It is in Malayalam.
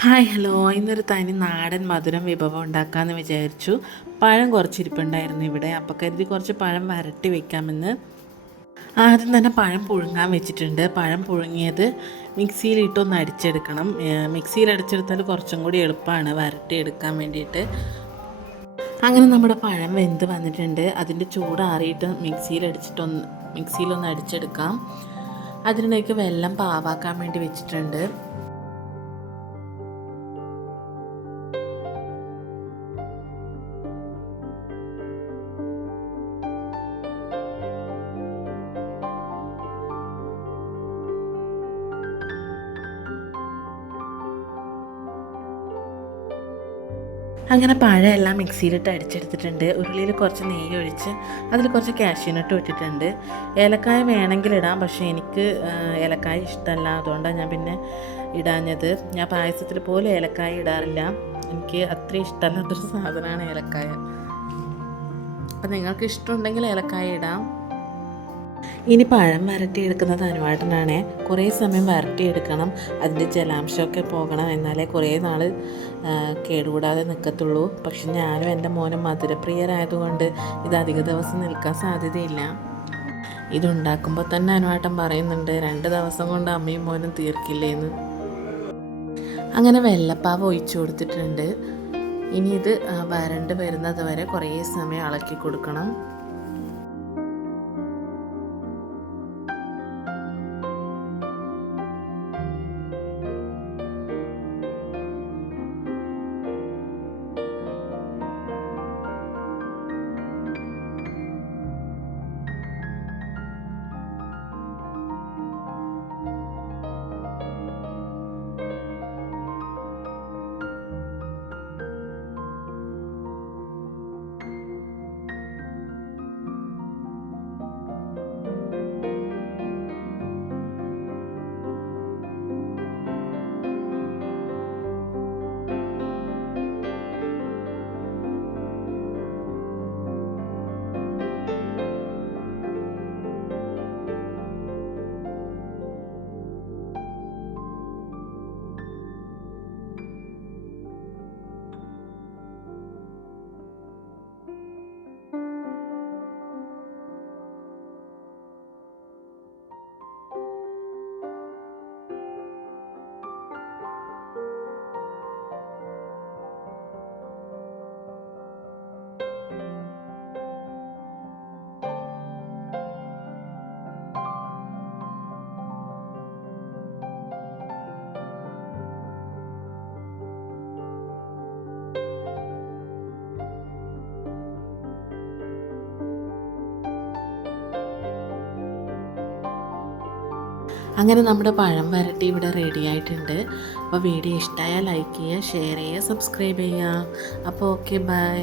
ഹായ് ഹലോ, ഇന്നൊരു തനി നാടൻ മധുരം വിഭവം ഉണ്ടാക്കാമെന്ന് വിചാരിച്ചു. പഴം കുറച്ചിരിപ്പുണ്ടായിരുന്നു ഇവിടെ, അപ്പോൾ കരുതി കുറച്ച് പഴം വരട്ടി വെക്കാമെന്ന്. ആദ്യം തന്നെ പഴം പുഴുങ്ങാൻ വെച്ചിട്ടുണ്ട്. പഴം പുഴുങ്ങിയത് മിക്സിയിലിട്ടൊന്ന് അടിച്ചെടുക്കണം. മിക്സിയിൽ അടിച്ചെടുത്താൽ കുറച്ചും കൂടി എളുപ്പമാണ് വരട്ടി എടുക്കാൻ വേണ്ടിയിട്ട്. അങ്ങനെ നമ്മുടെ പഴം വെന്ത് വന്നിട്ടുണ്ട്. അതിൻ്റെ ചൂടാറിയിട്ട് മിക്സിയിലൊന്ന് അടിച്ചെടുക്കാം. അതിലേക്ക് വെള്ളം പാവാക്കാൻ വേണ്ടി വെച്ചിട്ടുണ്ട്. അങ്ങനെ പഴമെല്ലാം മിക്സിയിലിട്ട് അടിച്ചെടുത്തിട്ടുണ്ട്. ഉരുളിയിൽ കുറച്ച് നെയ്യ് ഒഴിച്ച് അതിൽ കുറച്ച് കാഷ്യൂനട്ട് ഇട്ടിട്ടുണ്ട്. ഏലക്കായ വേണമെങ്കിൽ ഇടാം, പക്ഷേ എനിക്ക് ഏലക്കായ ഇഷ്ടമല്ല, അതുകൊണ്ടാണ് ഞാൻ പിന്നെ ഇടാഞ്ഞത്. ഞാൻ പായസത്തിൽ പോലും ഏലക്കായ ഇടാറില്ല. എനിക്ക് അത്ര ഇഷ്ടമല്ലാത്തൊരു സാധനമാണ് ഏലക്കായ. അപ്പം നിങ്ങൾക്ക് ഇഷ്ടമുണ്ടെങ്കിൽ ഏലക്കായ ഇടാം. ഇനി പഴം വരട്ടിയെടുക്കുന്നത് അനുവാട്ടനാണ്. കുറേ സമയം വരട്ടിയെടുക്കണം, അതിൻ്റെ ജലാംശമൊക്കെ പോകണം, എന്നാലേ കുറേ നാൾ കേടുകൂടാതെ നിൽക്കത്തുള്ളൂ. പക്ഷെ ഞാനും എൻ്റെ മോനും മധുരപ്രിയരായതുകൊണ്ട് ഇത് അധിക ദിവസം നിൽക്കാൻ സാധ്യതയില്ല. ഇതുണ്ടാക്കുമ്പോൾ തന്നെ അനുവാട്ടം പറയുന്നുണ്ട് 2 ദിവസം കൊണ്ട് അമ്മയും മോനും തീർക്കില്ലേന്ന്. അങ്ങനെ വെള്ളപ്പാവ് ഒഴിച്ചു കൊടുത്തിട്ടുണ്ട്. ഇനി ഇത് വരണ്ട് വരുന്നത് വരെ കുറേ സമയം ഇളക്കി കൊടുക്കണം. അങ്ങനെ നമ്മുടെ പഴം വരട്ടി ഇവിടെ റെഡി ആയിട്ടുണ്ട്. അപ്പോൾ വീഡിയോ ഇഷ്ടമായാൽ ലൈക്ക് ചെയ്യുക, ഷെയർ ചെയ്യുക, സബ്സ്ക്രൈബ് ചെയ്യുക. അപ്പോൾ ഓക്കെ, ബൈ.